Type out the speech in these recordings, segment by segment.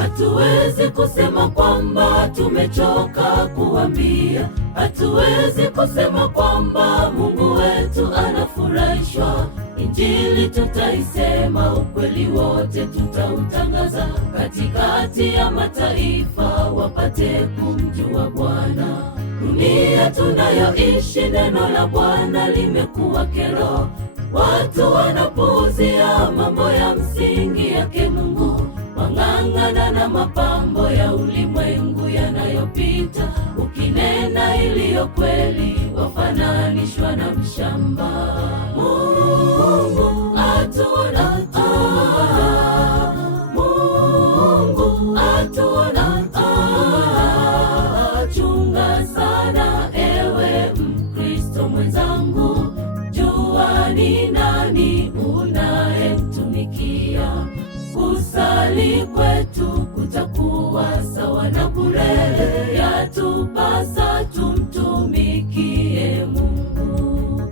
Hatuwezi kusema kwamba tumechoka kuambia, hatuwezi kusema kwamba Mungu wetu anafurahishwa. Injili tutaisema, ukweli wote tutautangaza, katikati ya mataifa wapate kumjua Bwana. Dunia tunayoishi, neno la Bwana limekuwa kero. Watu wanapuuzia mambo ya msingi yake Mungu, wang'ang'ana na mapambo ya ulimwengu yanayopita. Ukinena iliyo kweli, wafananishwa na mshamba. Mungu atuona, Mungu atuona. Chunga sana ewe Mkristo mwenzangu, jua ni nani unayemtumikia. Kusali kwetu kutakuwa sawa na bure, yatupasa tumtumikie Mungu.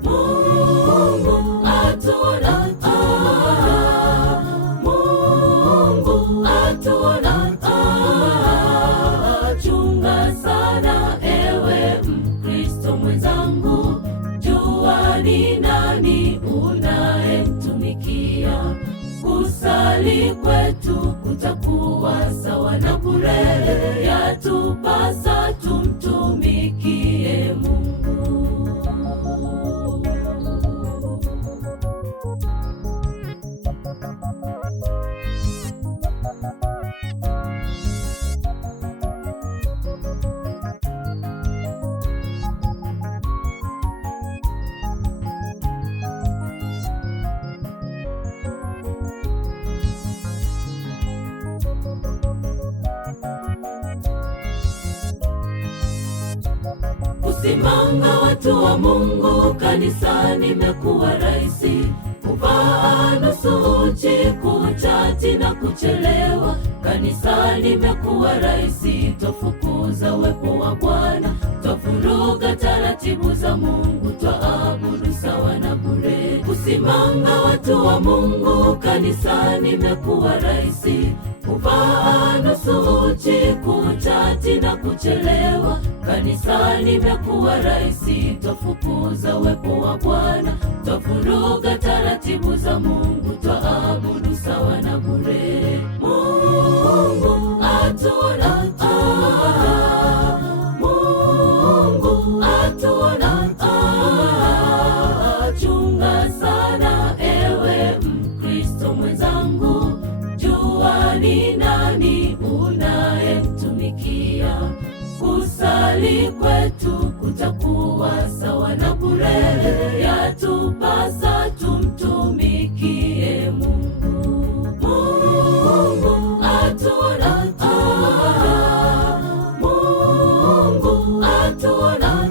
Mungu atuona, Mungu atuona. Chunga sana ewe Mkristo mwenzangu, jua ni nani unayemtumikia. Kusali kwetu kutakuwa sawa na bure, yatupasa tumtumikie Mungu. Kusimanga watu wa Mungu kanisani imekuwa rahisi, kuvaa nusu uchi, kuchati na kuchelewa. Kanisani imekuwa rahisi, tofukuza uwepo wa Bwana, tofuruga taratibu za Mungu, twaabudu sawa na bure. Kusimanga watu wa Mungu kanisani imekuwa rahisi, kuvaa nusu uchi, kuchati na kuchelewa. Kanisani imekuwa rahisi, tofukuza uwepo wa Bwana, tofuruga taratibu za Mungu, twaabudu sawa na bure. Mungu atuona, Mungu atuona. Chunga sana ewe Mkristo mwenzangu, jua ni nani unayemtumikia. Kusali kwetu kutakuwa sawa na bure, yatupasa tumtumikie Mungu. Mungu atuona, Mungu atuona.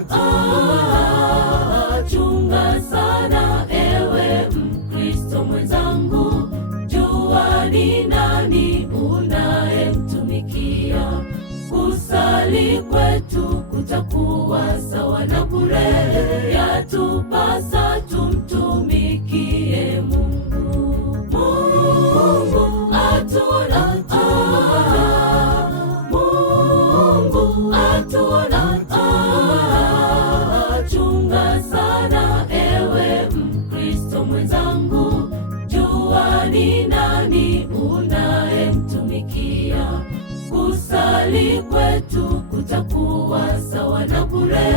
Chunga sana ewe Mkristo mwenzangu, jua ni nani unayemtumikia. Kusali kwetu kutakuwa sawa na bure, yatupasa tumtumikie Mungu. Mungu atuona, Mungu atuona. Chunga sana ewe Mkristo mwenzangu, jua ni nani unayemtumikia. Kusali kwetu kutakuwa sawa na bure,